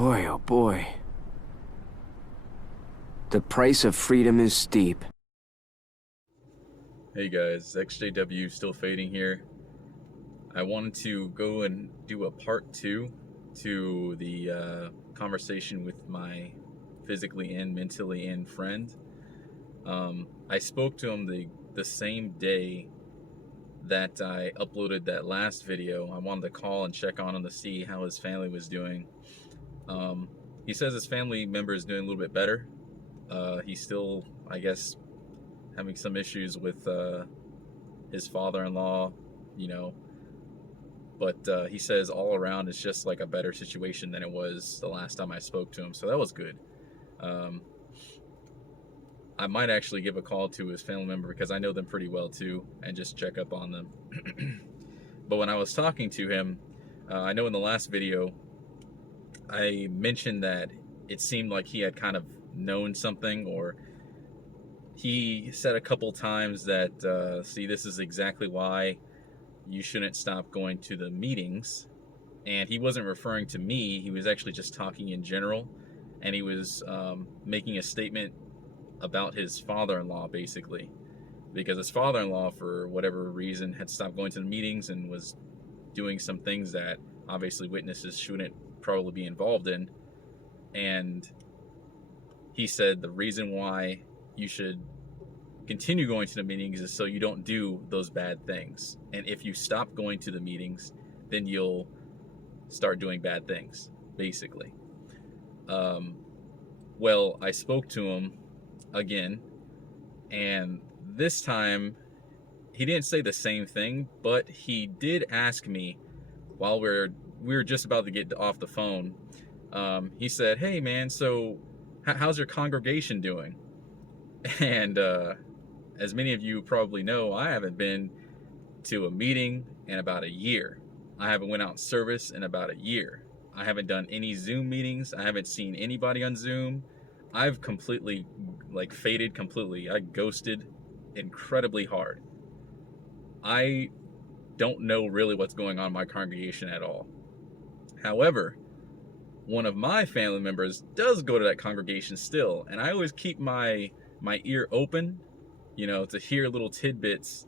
Boy, oh boy. The price of freedom is steep. Hey guys, ExJW still fading here. I wanted to go and do a part 2 to the conversation with my physically and mentally in friend. I spoke to him the same day that I uploaded that last video. I wanted to call and check on him to see how his family was doing. He says his family member is doing a little bit better. He's still, I guess, having some issues with his father-in-law, but he says all around it's just like a better situation than it was the last time I spoke to him, so that was good. I might actually give a call to his family member because I know them pretty well too, and just check up on them. But when I was talking to him, I know in the last video I mentioned that it seemed like he had kind of known something, or he said a couple times that, see, this is exactly why you shouldn't stop going to the meetings. And he wasn't referring to me, he was actually just talking in general. And he was making a statement about his father-in-law, basically. Because his father-in-law, for whatever reason, had stopped going to the meetings and was doing some things that obviously witnesses shouldn't probably be involved in. And he said the reason why you should continue going to the meetings is so you don't do those bad things. And if you stop going to the meetings, then you'll start doing bad things, basically. Well, I spoke to him again, and this time he didn't say the same thing, but he did ask me while we were just about to get off the phone. He said, "Hey man, so how's your congregation doing?" And as many of you probably know, I haven't been to a meeting in about a year. I haven't went out in service in about a year. I haven't done any Zoom meetings. I haven't seen anybody on Zoom. I've completely faded completely. I ghosted incredibly hard. I don't know really what's going on in my congregation at all. However, one of my family members does go to that congregation still, and I always keep my ear open, to hear little tidbits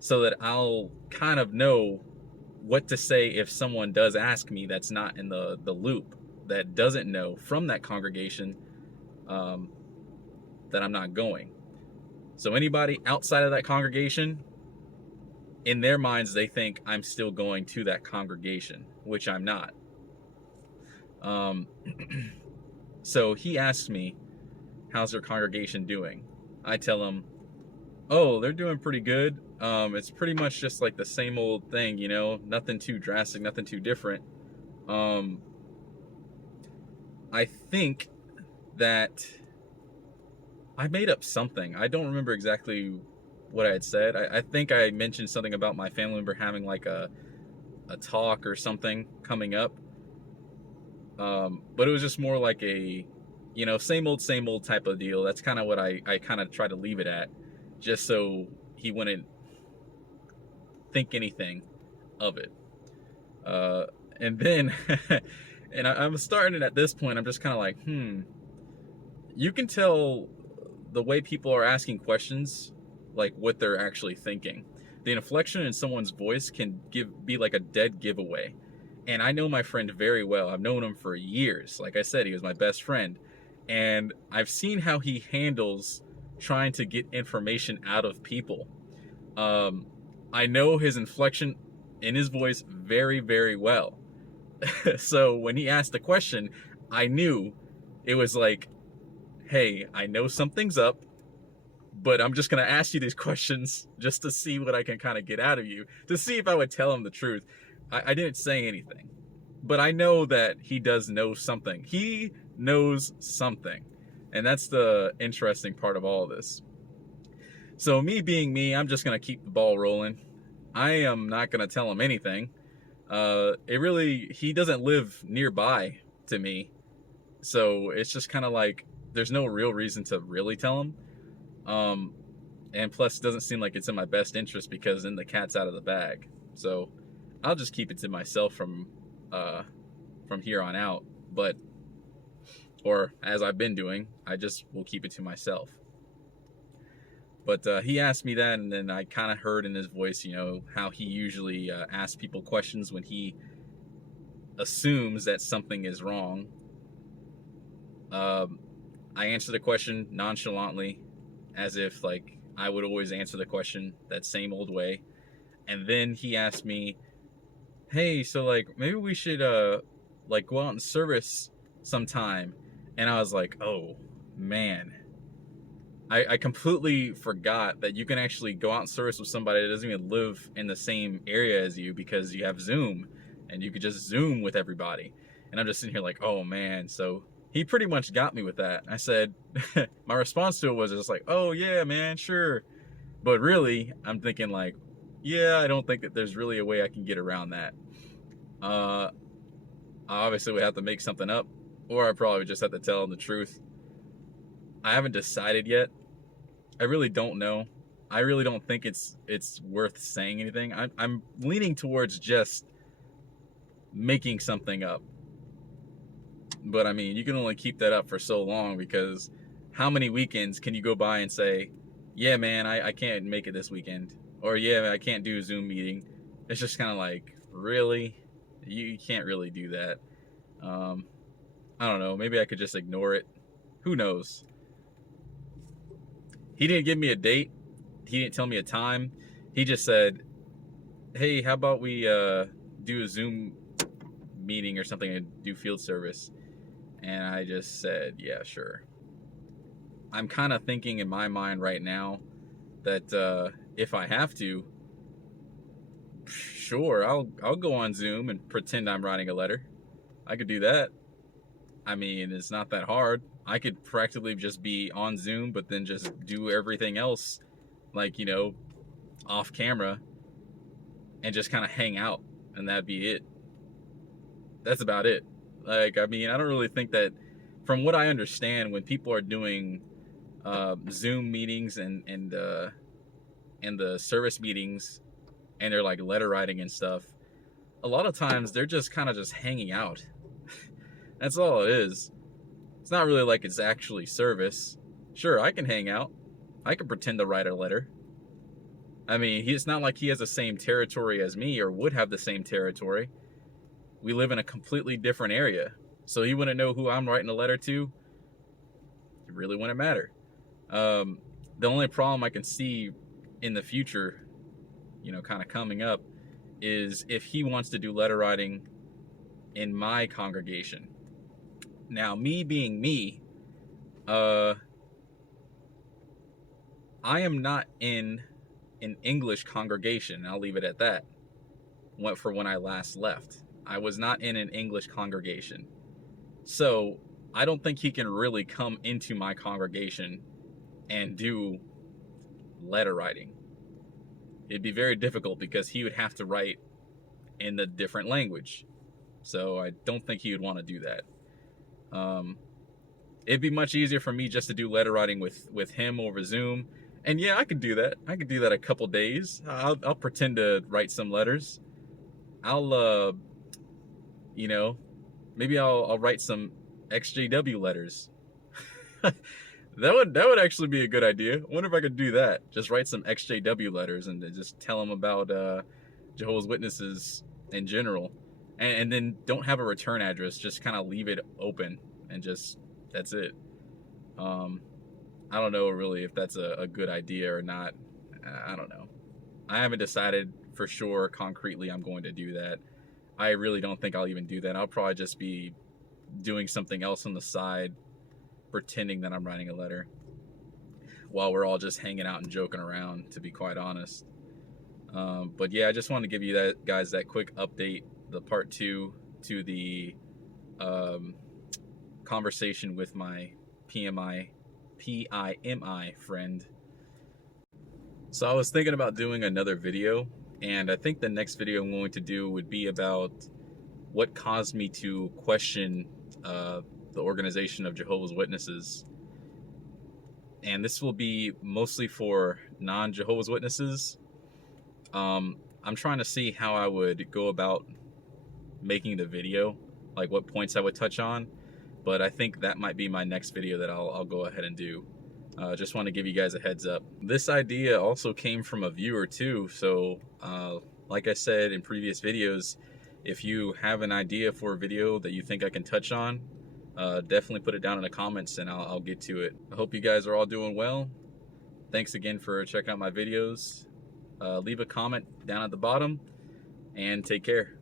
so that I'll kind of know what to say if someone does ask me that's not in the loop, that doesn't know from that congregation that I'm not going. So anybody outside of that congregation, in their minds, they think I'm still going to that congregation, which I'm not. So he asks me, how's their congregation doing? I tell him, oh, they're doing pretty good. It's pretty much just like the same old thing, nothing too drastic, nothing too different. I think that I made up something. I don't remember exactly what I had said. I think I mentioned something about my family member having like a talk or something coming up. But it was just more like a, same old type of deal. That's kind of what I kind of try to leave it at, just so he wouldn't think anything of it. And then, and I'm starting at this point, I'm just kind of like, you can tell the way people are asking questions, like what they're actually thinking. The inflection in someone's voice can be like a dead giveaway. And I know my friend very well. I've known him for years. Like I said, he was my best friend. And I've seen how he handles trying to get information out of people. I know his inflection in his voice very, very well. So when he asked the question, I knew it was like, hey, I know something's up, but I'm just going to ask you these questions just to see what I can kind of get out of you, to see if I would tell him the truth. I didn't say anything, but I know that he does know something. He knows something, and that's the interesting part of all of this. So me being me, I'm just going to keep the ball rolling. I am not going to tell him anything. He doesn't live nearby to me, so it's just kind of like there's no real reason to really tell him. And plus, it doesn't seem like it's in my best interest because then the cat's out of the bag. So I'll just keep it to myself from here on out. But or as I've been doing, I just will keep it to myself. But he asked me that, and then I kind of heard in his voice, you know, how he usually asks people questions when he assumes that something is wrong. I answered the question nonchalantly, as if like I would always answer the question that same old way. And then he asked me, "Hey, so like maybe we should like go out and service sometime." And I was like, "Oh man." I completely forgot that you can actually go out and service with somebody that doesn't even live in the same area as you, because you have Zoom and you could just Zoom with everybody. And I'm just sitting here like, oh man. So he pretty much got me with that. I said, my response to it was just like, oh yeah, man, sure. But really, I'm thinking like, yeah, I don't think that there's really a way I can get around that. I obviously would have to make something up, or I probably would just have to tell him the truth. I haven't decided yet. I really don't know. I really don't think it's worth saying anything. I'm leaning towards just making something up. But I mean, you can only keep that up for so long, because how many weekends can you go by and say, yeah, man, I can't make it this weekend, or yeah, I can't do a Zoom meeting. It's just kind of like, really? You can't really do that. I don't know. Maybe I could just ignore it. Who knows? He didn't give me a date. He didn't tell me a time. He just said, hey, how about we do a Zoom meeting or something and do field service? And I just said, yeah, sure. I'm kind of thinking in my mind right now that if I have to, sure, I'll go on Zoom and pretend I'm writing a letter. I could do that. I mean, it's not that hard. I could practically just be on Zoom, but then just do everything else, like, you know, off camera, and just kind of hang out, and that'd be it. That's about it. Like, I mean, I don't really think that, from what I understand, when people are doing Zoom meetings and the service meetings, and they're like letter writing and stuff, a lot of times they're just kind of just hanging out. That's all it is. It's not really like it's actually service. Sure, I can hang out. I can pretend to write a letter. I mean, it's not like he has the same territory as me, or would have the same territory. We live in a completely different area. So he wouldn't know who I'm writing a letter to. It really wouldn't matter. The only problem I can see in the future, you know, kind of coming up, is if he wants to do letter writing in my congregation. Now, me being me, I am not in an English congregation. I'll leave it at that. For when I last left, I was not in an English congregation. So I don't think he can really come into my congregation and do letter writing. It'd be very difficult, because he would have to write in the different language. So I don't think he would want to do that. It'd be much easier for me just to do letter writing with him over Zoom. And yeah, I could do that. I could do that a couple days. I'll pretend to write some letters. I'll, you know, maybe I'll write some ExJW letters. That would actually be a good idea. I wonder if I could do that. Just write some ExJW letters and just tell them about Jehovah's Witnesses in general. And then don't have a return address. Just kind of leave it open, and just, that's it. I don't know really if that's a good idea or not. I don't know. I haven't decided for sure concretely I'm going to do that. I really don't think I'll even do that. I'll probably just be doing something else on the side, pretending that I'm writing a letter, while we're all just hanging out and joking around, to be quite honest. But yeah, I just wanted to give you that, guys, that quick update, the part 2 to the conversation with my PIMI friend. So I was thinking about doing another video, and I think the next video I'm going to do would be about what caused me to question the organization of Jehovah's Witnesses. And this will be mostly for non-Jehovah's Witnesses. I'm trying to see how I would go about making the video, like what points I would touch on. but I think that might be my next video that I'll go ahead and do. Just want to give you guys a heads up. This idea also came from a viewer too, so like I said in previous videos, if you have an idea for a video that you think I can touch on, definitely put it down in the comments and I'll get to it. I hope you guys are all doing well. Thanks again for checking out my videos. Leave a comment down at the bottom and take care.